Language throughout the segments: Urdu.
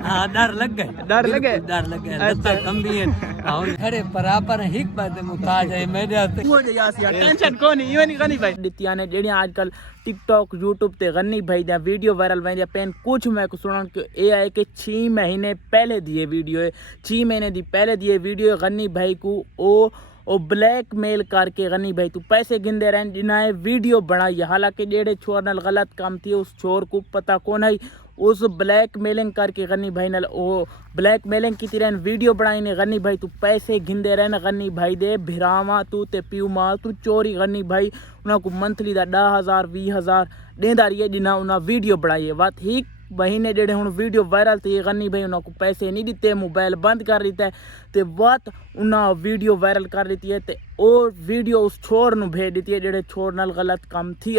ہاں ڈر لگ گئے ڈر لگ گئے لتا کم بھی ہے اور کھڑے برابر ایک بات محتاج ہے میرے ہاتھ وہ جیاسی ٹینشن کو نہیں ایون غنی بھائی دتیاں نے جڑیاں اج کل ٹک ٹاک یوٹیوب تے غنی بھائی دا ویڈیو وائرل ویندے پین کچھ میں کو سنن کہ اے ہے کہ 6 مہینے پہلے دی ویڈیو ہے 6 مہینے دی پہلے دی ویڈیو غنی بھائی کو او بلیک میل کر کے غنی بھائی تو پیسے گندے رہن جنہیں ویڈیو بنائی حالانکہ جڑے چھوڑ نال غلط کام تھی اس چھوڑ کو پتہ کون ہے اس بلیک میلنگ کر کے غنی بھائی نال او بلیک میلنگ کی رہن ویڈیو بنائی نے غنی بھائی تو پیسے گندے رہن غنی بھائی دے بھراواں تو تے پیو ماں تو چوری غنی بھائی انہاں کو منتھلی دا 10,000 20,000 دیندا رہی ہے جنہاں انہاں ویڈیو بنائی ہے وات ہی مہینے جڑے ہن ویڈیو وائرل تھی غنی بھائی انہاں کو پیسے نہیں دیتے موبائل بند کر دیتا ہے تے وات انہاں ویڈیو وائرل کر دیتی ہے تے او ویڈیو اس چھوڑ نو بھیج دیتی ہے جڑے چھوڑ نال غلط کام تھی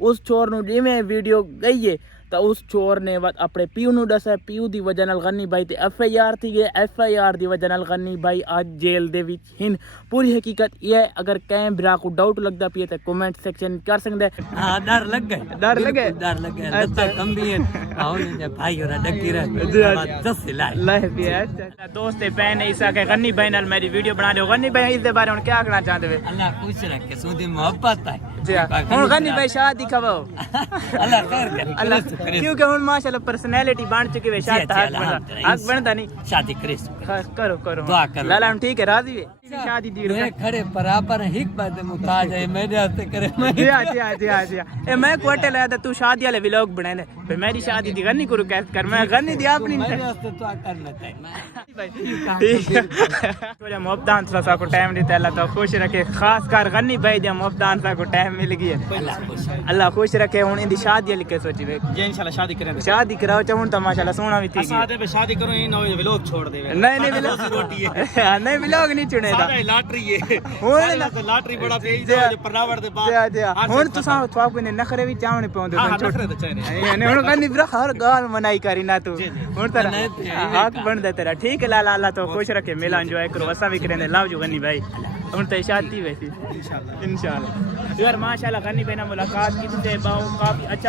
اس چھوڑ نو جویں ویڈیو گئی ہے تو اس چور نے اپنے پیو نو دسا پیو دی وجہ نال غنی بھائی تے ایف آئی آر تھی گئے ایف آئی آر دی وجہ نال غنی بھائی آج جیل دے وچ ہن پوری حقیقت یہ ہے اگر کہیں برا کو ڈاؤٹ لگدا پیا تے کمنٹ سیکشن کر سکدے ہاں ڈر لگ گئے لتا کم بھی ہے اور بھائی اور ڈکی رہے دس لائے دوست بہن عیسیٰ کے غنی بھائی نال میری ویڈیو بنا دو غنی بھائی اس دے بارے ہن کیا کہنا چاہتے ہو اللہ خوش رکھے سودی محبت ہے جی ہن غنی بھائی شادی کھواؤ اللہ خیر کرے اللہ کیونکہ ہن ماشاءاللہ پرسنالٹی بن چکی ہے شادی حق بنتا نہیں شادی کرو دعا کرو لالا ہم ٹھیک ہے راضی ہے شادی دی میرے کھڑے برابر ایک بات محتاج ہے میرے ہاتھ کرے جی اے میں کوٹے لایا تھا تو شادی والے ولاگ بنائے دے پھر میری شادی دی غنی کرو کیس کر میں غنی دی اپنی میرے ہاتھ تو کرنا چاہیے ٹھیک ہے تو محبتان سا کو ٹائم دیتا اللہ تو خوش رکھے خاص کر غنی بھائی دی محبتان سا کو ٹائم مل گئی ہے اللہ خوش رکھے ہن ان دی شادی لکھ کے سوچی وے جی انشاءاللہ شادی کریں شادی کراؤ چ ہن تو ماشاءاللہ سونا بھی تھی ساتھ میں شادی کرو ان ولاگ چھوڑ دے نہیں روٹی ہے نہیں ولاگ نہیں چنے دا لاٹری ہے ہن لاٹری بڑا پیج دے پراوڑ دے بعد ہن تو سا تو کو نے نخرے بھی چاونے پوندے نخرے تے چاہنے یعنی ہن غنی برا ہر گال منائی کری نہ تو ہن تیرا حق بن دے تیرا ٹھیک ہے لالا اللہ تو خوش رکھے میلا انجوائے کرو اسا بھی کریں لو جو غنی بھائی ہن تے شادی ویسی انشاءاللہ یار ماشاءاللہ غنی بھائی نے ملاقات کی تے باو کافی اچھا